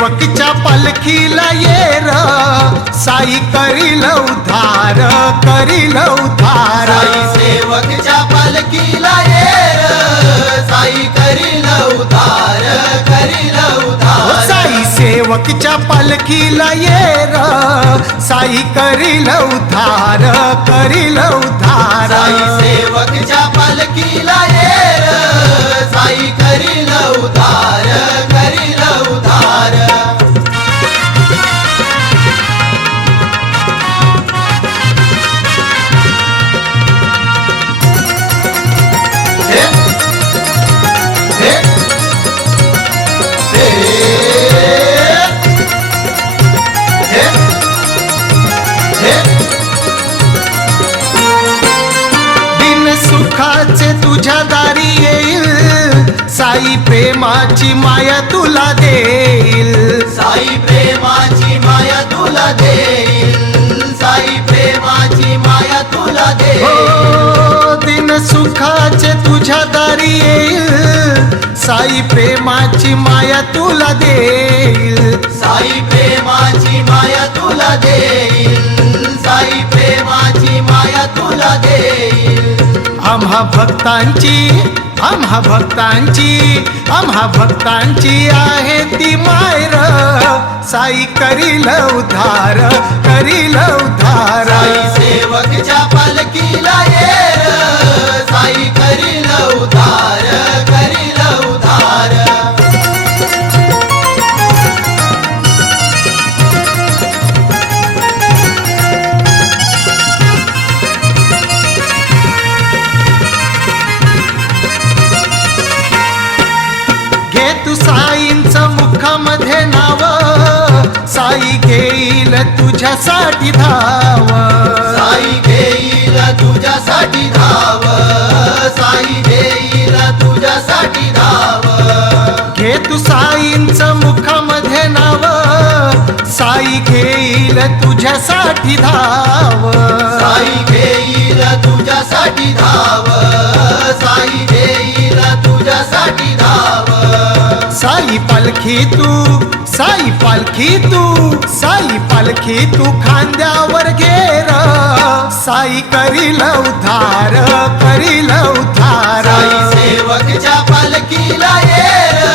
सेवकच्या पालखीला ये र साई करील उद्धार करील उद्धार साई सेवकच्या पालखीला ये र साई करील उद्धार करील उद्धार साई सेवकच्या पालखीला ये र साई करील उद्धार करील उद्धार साई सेवकच्या पालखीला ये र साई करील उद्धार करील उद्धार सुखाचे तुझ्या दारी येईल साई प्रेमाची माया तुला देईल साई प्रेमाची माया तुला देईल साई प्रेमाची माया तुला देईल हो दिन सुखाचे तुझ्या दारी येईल साई प्रेमाची माया तुला देईल साई प्रेमाची माया तुला देईल साई प्रेमाची माया तुला देईल आम्हा भक्तांची आहे ती मायर साई करील उद्धार करील उद्धार साई सेवकच्या पालखीला ये र साई करील उद्धार करील उद्धार साईंचं मुखामध्ये नाव साई घेईल तुझ्यासाठी धाव साई घेईल तुझ्यासाठी धाव साई घेईल तुझ्यासाठी धाव घे तू साईंचं मुखामध्ये नाव साई घेईल तुझ्यासाठी धाव साई घेईल तुझ्यासाठी धाव साई घेईल तुझ्यासाठी धाव साई पालखी तू खांद्यावर घेर साई करील उद्धार करील उद्धार साई सेवकच्या पालखीला ये र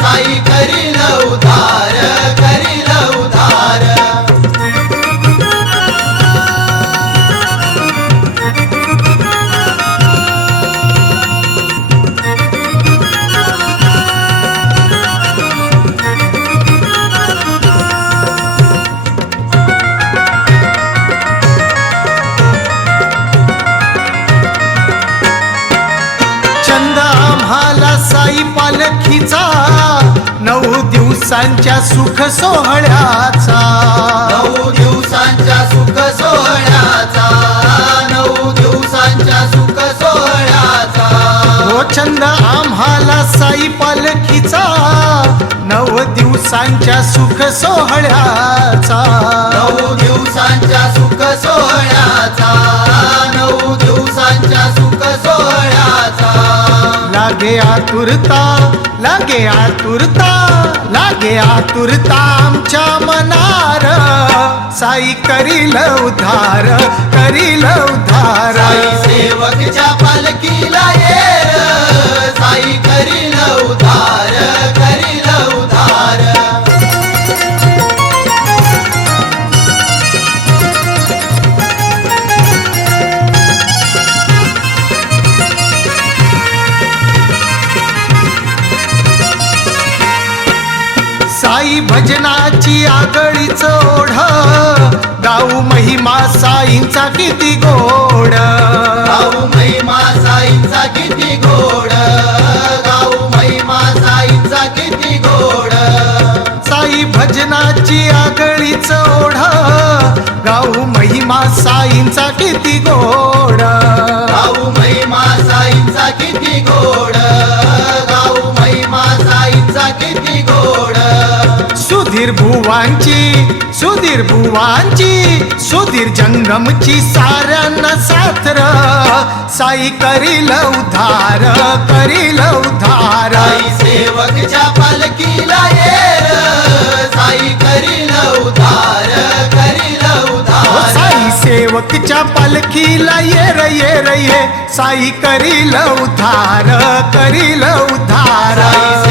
साई करील उद्धार करील उद्धार साई पालखीचा 9 दिवसांच्या सुख सोहळ्याचा 9 दिवसांच्या सुख सोहळ्याचा 9 दिवसांच्या सुख सोहळ्याचा हो छंद आम्हाला साई पालखीचा 9 दिवसांच्या सुख सोहळ्याचा 9 दिवसांच्या सुख सोहळ्याचा 9 दिवसांच्या सुख सोहळ्याचा लागे आतुरता आमच्या मनार साई करील उद्धार करील उद्धार साई सेवकच्या पालखीला ये र साई करील उद्धार करील उद्धार साई भजनाची आगळीच ओढ गाऊ महिमा साईंचा किती गोड गाऊ महिमा साईंचा किती गोड गाऊ महिमा साईंचा किती गोड साई भजनाची आगळीच ओढ गाऊ महिमा साईंचा किती गोड गाऊ महिमा साईंचा किती गोड गाऊ महिमा साईंचा किती गोड सुधीर जंगमची साऱ्यांना साथर साई करील उद्धार करील उद्धार साई सेवकच्या पालखीला ये र साई करील उधार, करील उधार. साई सेवकच्या पालखीला ये रे ये रे ये, साई करील उद्धार, करील उद्धार. साई